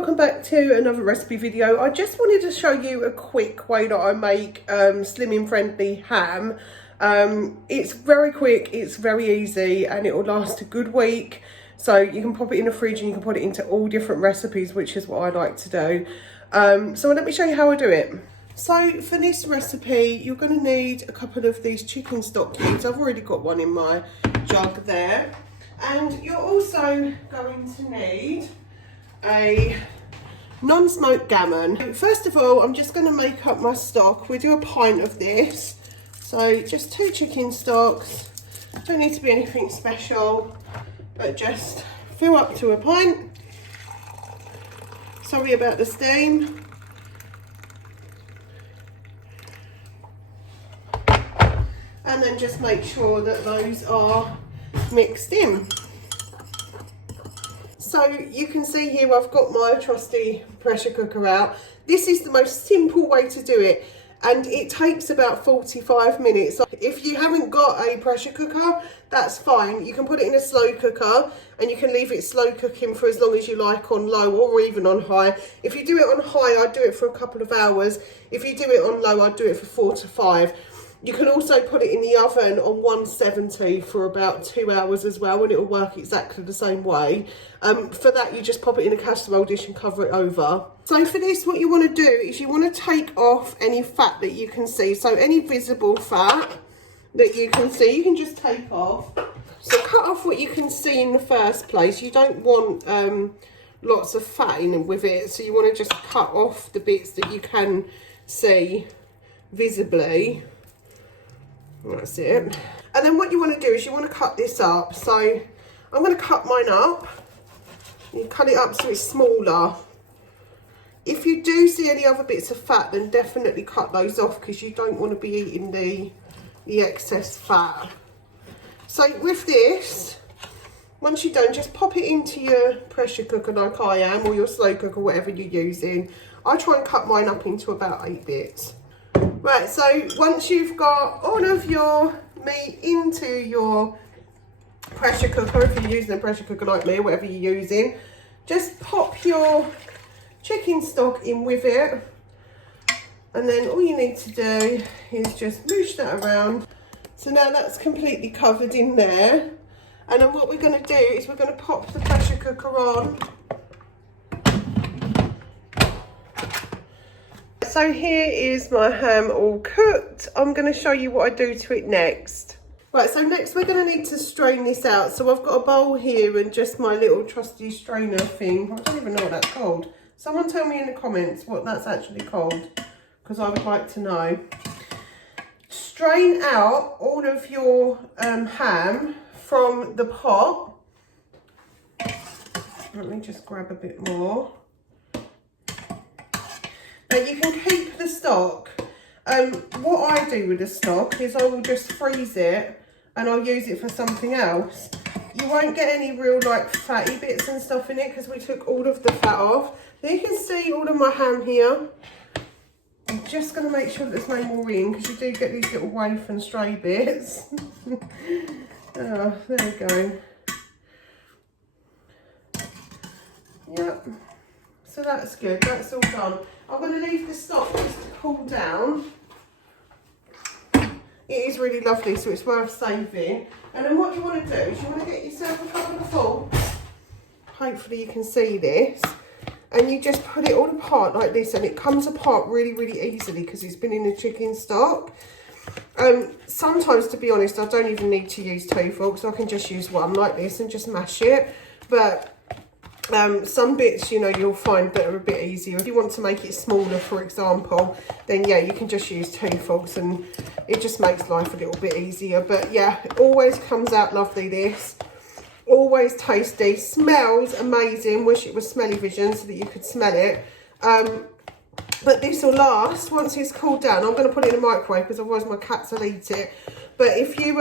welcome back to another recipe video. I just wanted to show you a quick way that I make slimming friendly ham. It's very quick, it's very easy, and it will last a good week. So you can pop it in the fridge and you can put it into all different recipes, which is what I like to do. So let me show you how I do it. So for this recipe, you're going to need a couple of these chicken stock cubes. I've already got one in my jug there. And you're also going to need a non-smoked gammon. First of all, I'm just going to make up my stock. We do a pint of this. So just 2 chicken stocks. Don't need to be anything special, but just fill up to a pint. Sorry about the steam. And then just make sure that those are mixed in. So you can see here I've got my trusty pressure cooker out. This is the most simple way to do it, and it takes about 45 minutes. If you haven't got a pressure cooker, that's fine. You can put it in a slow cooker and you can leave it slow cooking for as long as you like on low or even on high. If you do it on high, I'd do it for a couple of hours. If you do it on low, I'd do it for 4 to 5. You can also put it in the oven on 170 for about 2 hours as well, and it will work exactly the same way. For that, you just pop it in a casserole dish and cover it over. So for this, what you want to do is you want to take off any fat that you can see. So any visible fat that you can see, you can just take off. So cut off what you can see in the first place. You don't want lots of fat in with it, so you want to just cut off the bits that you can see visibly. That's it. And then what you want to do is you want to cut this up. So I'm going to cut mine up. You cut it up so it's smaller. If you do see any other bits of fat, then definitely cut those off, because you don't want to be eating the excess fat. So with this, once you're done, just pop it into your pressure cooker like I am, or your slow cooker, whatever you're using. I try and cut mine up into about 8 bits. Right, so once you've got all of your meat into your pressure cooker, if you're using a pressure cooker like me, whatever you're using, just pop your chicken stock in with it. And then all you need to do is just moosh that around. So now that's completely covered in there. And then what we're going to do is we're going to pop the pressure cooker on. So here is my ham all cooked. I'm going to show you what I do to it next. Right, so next we're going to need to strain this out. So I've got a bowl here and just my little trusty strainer thing. I don't even know what that's called. Someone tell me in the comments what that's actually called, because I would like to know. Strain out all of your ham from the pot. Let me just grab a bit more. Now you can keep the stock. What I do with the stock is I will just freeze it and I'll use it for something else. You won't get any real like fatty bits and stuff in it, because we took all of the fat off. Now you can see all of my ham here. I'm just going to make sure that there's no more in, because you do get these little waif and stray bits. Oh, there we go. Yep. So that's good, that's all done. I'm going to leave the stock just to cool down. It is really lovely, so it's worth saving. And then what you want to do is you want to get yourself a couple of forks. Hopefully you can see this. And you just put it all apart like this, and it comes apart really, really easily because it's been in the chicken stock. Sometimes, to be honest, I don't even need to use 2 forks. I can just use one like this and just mash it. But some bits, you know, you'll find that are a bit easier. If you want to make it smaller, for example, then yeah, you can just use 2 forks and it just makes life a little bit easier. But yeah, it always comes out lovely, this. Always tasty, smells amazing. Wish it was Smelly Vision so that you could smell it. But this will last once it's cooled down. I'm going to put it in the microwave because otherwise my cats will eat it. But if you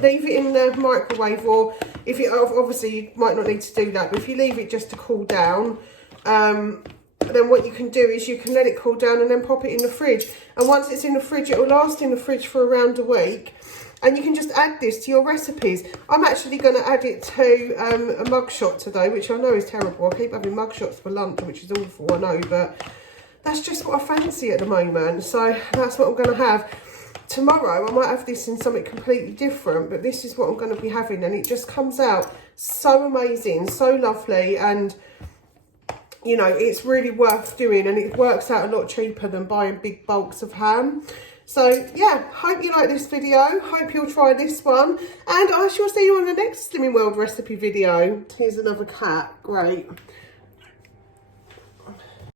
leave it in the microwave, or if you obviously you might not need to do that, but if you leave it just to cool down, then what you can do is you can let it cool down and then pop it in the fridge. And once it's in the fridge, it will last in the fridge for around a week. And you can just add this to your recipes. I'm actually going to add it to a mug shot today, which I know is terrible. I keep having mug shots for lunch, which is awful, I know, but that's just what I fancy at the moment. So that's what I'm going to have. Tomorrow I might have this in something completely different, but this is what I'm going to be having, and it just comes out so amazing, so lovely, and you know, it's really worth doing, and it works out a lot cheaper than buying big bulks of ham. So yeah, hope you like this video, hope you'll try this one, and I shall see you on the next Slimming World recipe video. Here's another cat, great.